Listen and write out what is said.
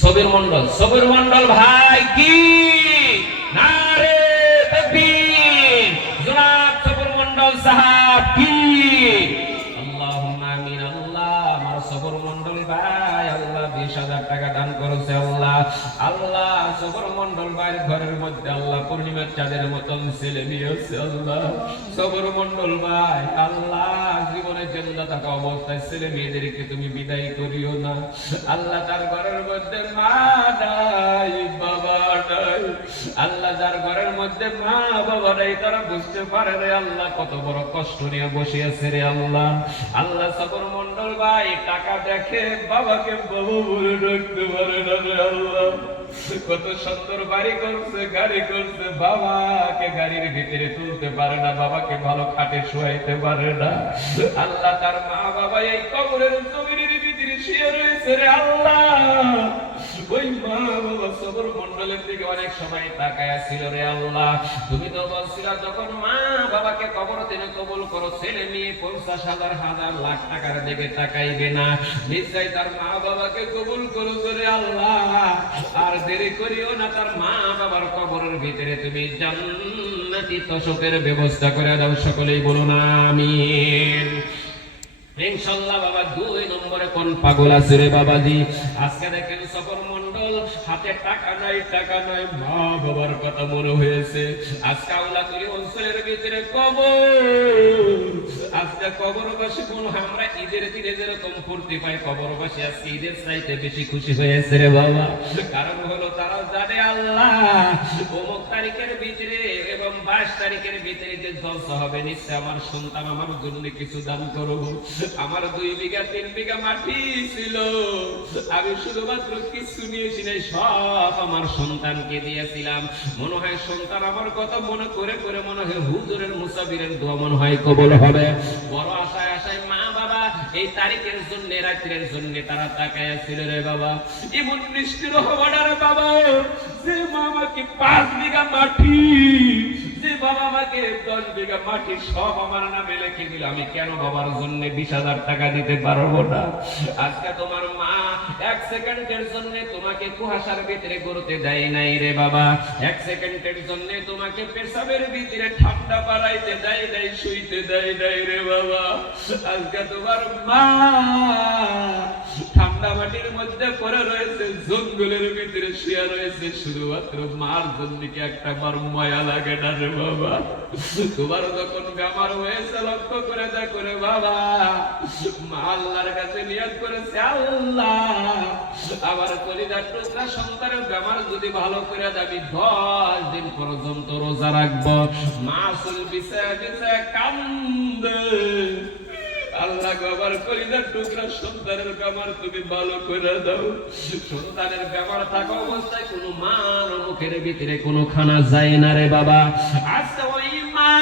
সবির মন্ডল, সবির মন্ডল ভাই কি নারে তাকবীর, জনাব সবির মন্ডল সাহেব কি, আল্লাহুম্মা আমিন। আল্লাহ আমার সবির মন্ডল ভাই আল্লাহ 20,000 টাকা দান করেছে আল্লাহ। আল্লাহ সবির মন্ডল ভাইয়ের ঘরের মধ্যে আল্লাহ পূর্ণিমার চাঁদের মতন ছেলে নিয়েছে আল্লাহ। সবির মন্ডল ভাই আল্লাহ জীবনে জিন্দা থাকা অবস্থায় ছেলে মেয়েদেরকে তুমি বিদায় করিও না আল্লাহ। তার ঘরের মধ্যে মা নাই বাবা নাই আল্লাহ, যার ঘরের মধ্যে মা বাবা নাই তারা বুঝতে পারে রে আল্লাহ কত বড় কষ্ট নিয়ে বসে আছে রে আল্লাহ। আল্লাহ সবর মন্ডল ভাই টাকা দেখে বাবাকে বাবা বলে ডাকতে পারে না রে আল্লাহ। কত সুন্দর বাড়ি করছে গাড়ি করছে, বাবাকে গাড়ির ভিতরে তুলতে পারে না, বাবাকে ভালো খাটে শোয়াইতে পারে না আল্লাহ। তার মা বাবা এই কবরের জমিনের ভিতরে শুয়ে রয়েছে রে আল্লাহ। ওই মা বাবা সবর মন্ডলের দিকে অনেক সময় তাকায়া ছিল রে আল্লাহ। তুমি তো বলছিলা যখন মা বাবাকে কবর থেকে কবুল করো ছেলে মেয়ে 50,000 হাজার লাখ টাকার দিকে তাকাইবে না, নিশ্চয় তার মা বাবাকে কবুল করো রে আল্লাহ। আর দেরি করিও না, তার মা বাবার কবরের ভিতরে তুমি জান্নাতি তোষকের ব্যবস্থা করে দাও, সকলেই বলুন আমিন ইনশাআল্লাহ। বাবা 2 নম্বরে কোন পাগল আছে রে বাবাজি? আজকে দেখেন সবর মন্ডল হাতে টাকা নাই, টাকা নাই, মা বাবার কথা মনে হয়েছে। আজকে আউলাতুলি অঞ্চলের ভিতরে কবর, আজকে কবরবাসী মনে হয় আমরা ঈদের দিনে যেরকম ফুর্তি পাই, কবরবাসী আজকে ঈদের চাইতে বেশি খুশি হয়েছে রে বাবা। কারণ হলো তারা জানে আল্লাহ অমুক তারিখের ভিতরে এবং 22 তারিখের ভিতরে যে জলসা হবে, নিশ্চয় আমার সন্তান আমার জন্য কিছু দান করবো। আমার 2 বিঘা 3 বিঘা মাটি ছিল, আমি শুধুমাত্র কিছু নিয়েছি নাই, সব আমার সন্তানকে দিয়েছিলাম। মনে হয় সন্তান আমার কথা মনে করে করে মনে হয় হুজুরের মুসাফিরের দোয়া মনে হয় কবুল হবে। বড় আশায় আশায় মা বাবা এই তারিখের জন্য রাত্রের জন্য তারা তাকায় ছিল রে বাবা। এমন নিষ্ঠুর হওয়াটা রে বাবা, যে মা আমাকে 5 বিঘা মাটি, যে বাবা আমাকে 10 বিঘা মাটি সব আমার নামে লিখে দিল, আমি কেন বাবার জন্য 20,000 টাকা দিতে পারবো না? আজকে তোমার মা 1 সেকেন্ডের জন্য তোমাকে কুয়াশার ভিতরে ঘুরতে দেয় নাই রে বাবা, 1 সেকেন্ডের জন্য তোমাকে পেশাবের ভিতরে ঠান্ডা পাড়াইতে দেয় নাই, শুইতে দেয় নাই রে বাবা। আজকে তোমার মা ঠান্ডা মাটির মধ্যে পড়ে রয়েছে, জঙ্গলের ভিতরে শুয়ে রয়েছে, শুধুমাত্র মার জন্য কি একটা বার মায়া লাগে না রে বাবা? তোমার যখন বেমার হয়েছে লক্ষ্য করে দেখো রে বাবা, মা আল্লাহর কাছে নিয়ত করেছে, আল্লাহ আমার কলিজার টুকরা সন্তানের বেমার যদি ভালো করে দেবি 10 দিন পর্যন্ত রোজা রাখবো। মা চুল বিছায় বিছায় কান্দে, আল্লাহ আমার কলিজার টুকরা সন্তানের বেমার তুমি ভালো করে দাও। সন্তানের বেমার থাকা অবস্থায় কোনো মার মুখের ভিতরে কোনো খানা যায় না রে বাবা। আজকে ওই মা